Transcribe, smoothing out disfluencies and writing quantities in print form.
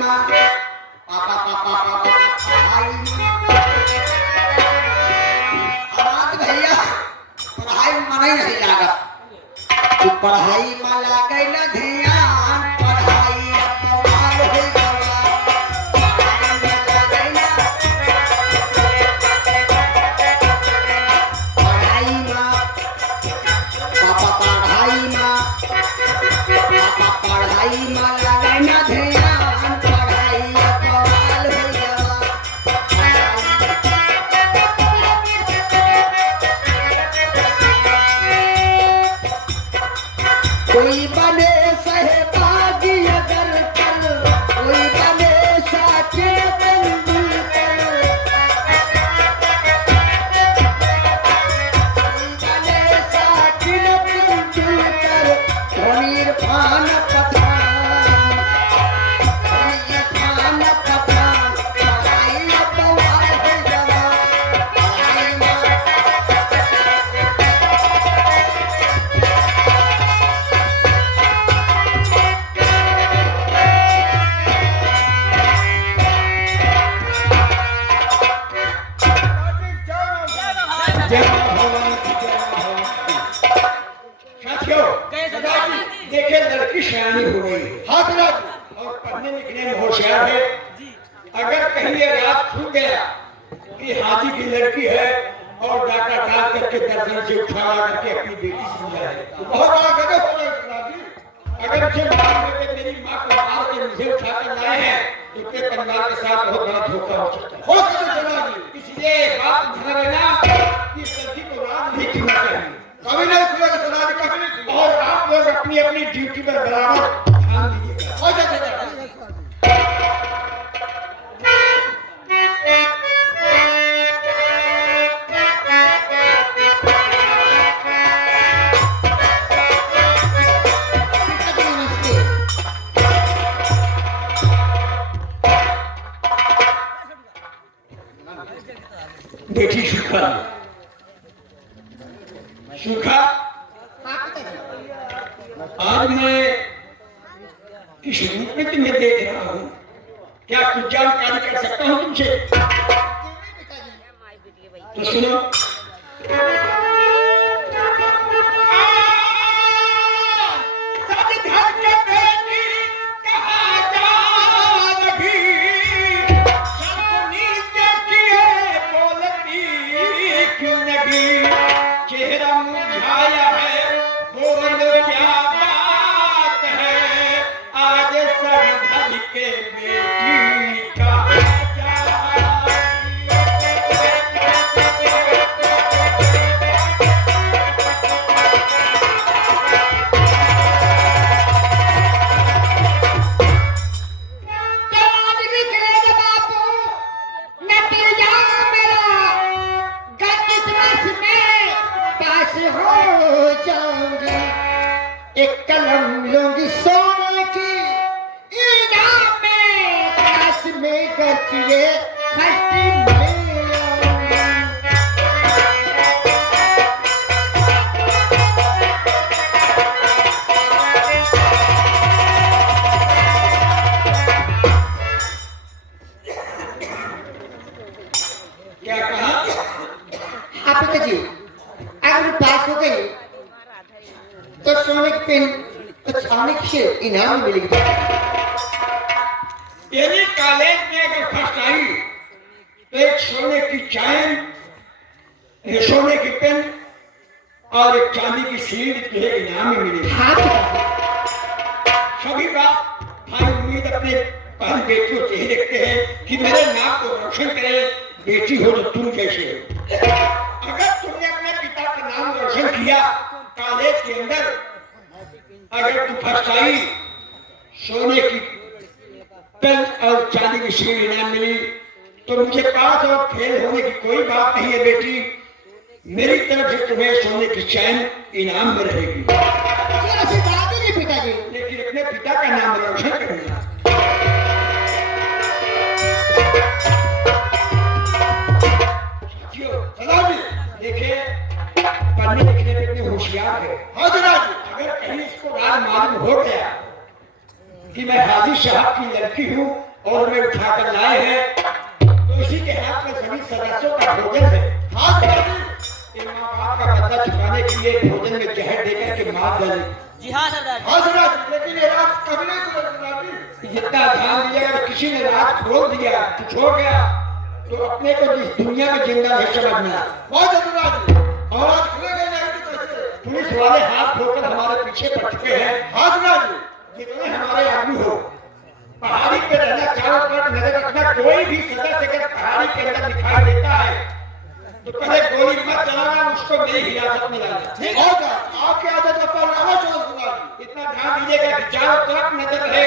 माँ पापा पापा पापा पढ़ाई माँ भैया पढ़ाई में मन नहीं लागत तू पढ़ाई में लागे न ध्यान पढ़ाई अपमान हो गवा पढ़ाई में लागे न पढ़ाई माँ पापा पढ़ाई माँ पापा पढ़ाई में लागे न ध्यान पढ़ाई अपमान हो गवा कोई बने सहभागी अगर कल कोई बने साचे तेंदुलकर कोई बने साचे तेंदुलकर धोनी इरफान पठान पढ़ाई अपमान हो गवा पढ़ाई माँ देखिए लड़की सियानी हो गई हाथ और पढ़ने लिखने में होशियार है। अगर कहीं ये रात छूट गया कि हाजी की लड़की है और डाका डाल करके दर्शन से उठा करके अपनी बेटी समझा है तो बहुत बड़ा गजब होगा जी। अगर मुझे मार देते मेरी माँ को मार के मुझे उठा कर लाए हैं तो अपने परिवार के साथ बहुत बड़ा धोखा हो सकता है। हो सकता है जी, इसलिए बात ध्यान देना कि इस लड़की को रात नहीं छूना चाहिए, कभी नहीं छूना जी, कभी नहीं। और आप लोग अपनी अपनी ड्यूटी पर बराबर ध्यान दीजिएगा। हो जाता है बेटी सुखा सुखा आज मैं किस रूप में तुम्हें देख रहा हूँ, क्या कुछ जानकारी कर सकता हूँ तुमसे? तो सुनो, चेहरा मुरझाया है, बोलो क्या बात है, आज सर धल के बेटी का एक कलम लूंगी सोने की इनाम में क्लास में करती खट्टी क्या कहा? आप जी अगर पास हो गई तो सोने की पेन तो छाने से इनाम मिलेगी। यदि कॉलेज में अगर फर्स्ट आई तो एक सोने की चैन, एक सोने की पेन और एक चांदी की सीढ़ी तुझे इनाम में मिलेगी। सभी बाप भाई उम्मीद अपने बहन बेटियों से ही देखते हैं कि मेरे नाम को रोशन करे, बेटी हो तो तुम कैसे हो। अगर तुमने अपने पिता का नाम रोशन किया कॉलेज के अंदर, अगर तू फर्स्ट आई, सोने की पेन और चांदी की सीढ़ी इनाम मिली तो मुझे पास और फेल होने की कोई बात नहीं है बेटी, मेरी तरफ से तुम्हें सोने की चैन इनाम में रहेगी। पिताजी लेकिन अपने पिता का नाम रोशन करना। देखिए पढ़ने लिखने में इतने होशियार है। हाँ जनाब, अगर कहीं इसको राज मालूम हो गया कि मैं हाजी साहब की लड़की हूँ और मैं उठाकर लाए हैं, तो इसी के हाथ में सभी सदस्यों का भोजन है। हाँ सरदार कि माँ बाप का बदला चुकाने के लिए भोजन में जहर देकर के मार डाले। जी हाँ सरदार जी। हाँ सरदार जी, लेकिन ये रात कभी नहीं खुला सरदार जी। जितना ध्यान दिया, अगर किसी ने रात खोल दिया, कुछ हो गया, तो अपने को इस दुनिया में जिंदा नहीं समझना। बहुत सरदार जी, और आज खुलेगा नहीं तो कैसे? पुलिस वाले हाथ धोकर हमारे पीछे पड़ चुके हैं। हाँ सरदार जी, जितने हमारे आदमी हो, पहाड़ी पे रहना, चारों तरफ नजर रखना। कोई भी सदस्य अगर पहाड़ी के अंदर दिखाई देता है तो पहले गोली मत चलाना, उसको मेरी हिरासत में लाना। ठीक है, आपकी आदत पर रहो सरदार जी। इतना ध्यान दीजिएगा कि चारों तरफ नजर रहे,